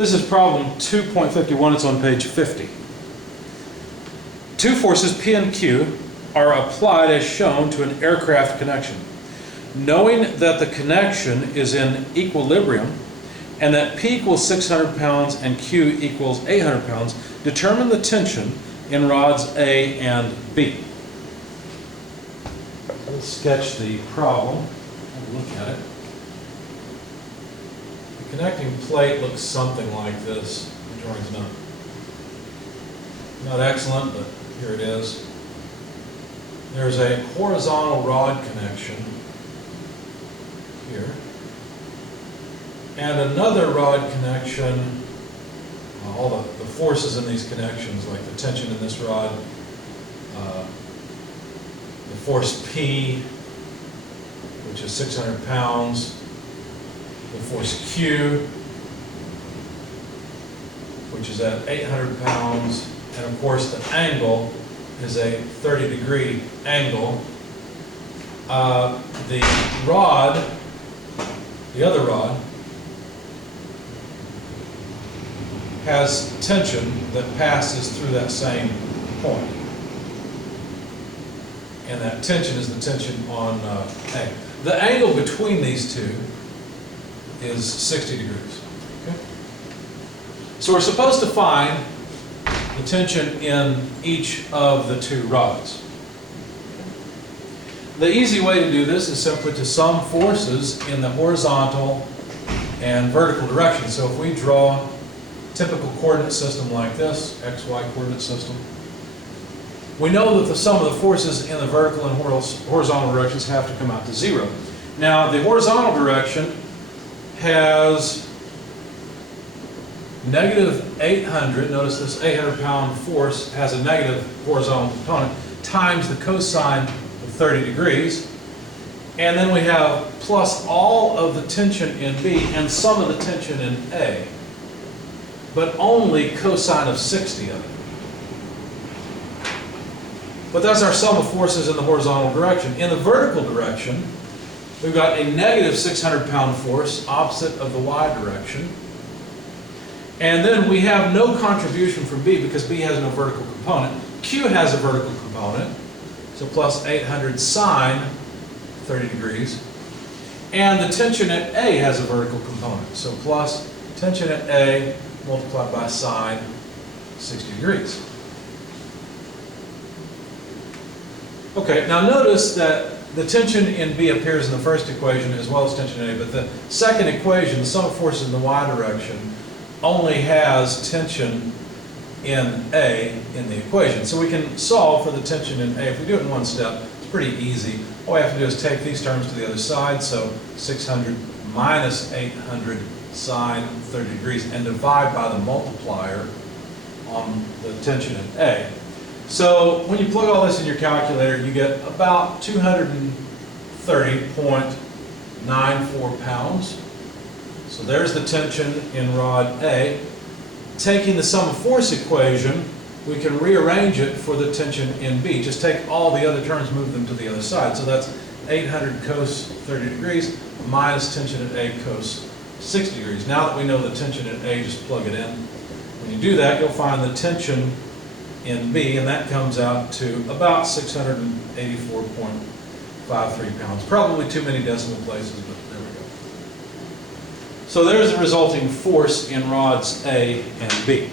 This is problem 2.51. It's on page 50. Two forces P and Q are applied as shown to an aircraft connection. Knowing that the connection is in equilibrium and that P equals 600 pounds and Q equals 800 pounds, determine the tension in rods A and B. Let's sketch the problem. Have a look at it. The connecting plate looks something like this. The drawing's not excellent, but here it is. There's a horizontal rod connection here, and another rod connection. All the forces in these connections, like the tension in this rod, the force P, which is 600 pounds, the force Q, which is at 800 pounds, and of course the angle is a 30-degree angle. The other rod, has tension that passes through that same point. And that tension is the tension on A. The angle between these two is 60 degrees. Okay? So we're supposed to find the tension in each of the two rods. The easy way to do this is simply to sum forces in the horizontal and vertical direction. So if we draw a typical coordinate system like this, XY coordinate system, we know that the sum of the forces in the vertical and horizontal directions have to come out to 0. Now, the horizontal direction has negative 800, notice this 800-pound force has a negative horizontal component, times the cosine of 30 degrees. And then we have plus all of the tension in B and some of the tension in A, but only cosine of 60 of it. But that's our sum of forces in the horizontal direction. In the vertical direction, we've got a negative 600-pound force opposite of the y direction. And then we have no contribution from B because B has no vertical component. Q has a vertical component, so plus 800 sine 30 degrees. And the tension at A has a vertical component, so plus tension at A multiplied by sine 60 degrees. Okay, now notice that the tension in B appears in the first equation as well as tension in A, but the second equation, the sum of forces in the y direction, only has tension in A in the equation. So we can solve for the tension in A. If we do it in one step, it's pretty easy. All we have to do is take these terms to the other side, so 600 minus 800 sine 30 degrees, and divide by the multiplier on the tension in A. So when you plug all this in your calculator, you get about 230.94 pounds. So there's the tension in rod A. Taking the sum of force equation, we can rearrange it for the tension in B. Just take all the other terms, move them to the other side. So that's 800 cos 30 degrees minus tension at A cos 60 degrees. Now that we know the tension at A, just plug it in. When you do that, you'll find the tension in B, and that comes out to about 684.53 pounds. Probably too many decimal places, but there we go. So there's the resulting force in rods A and B.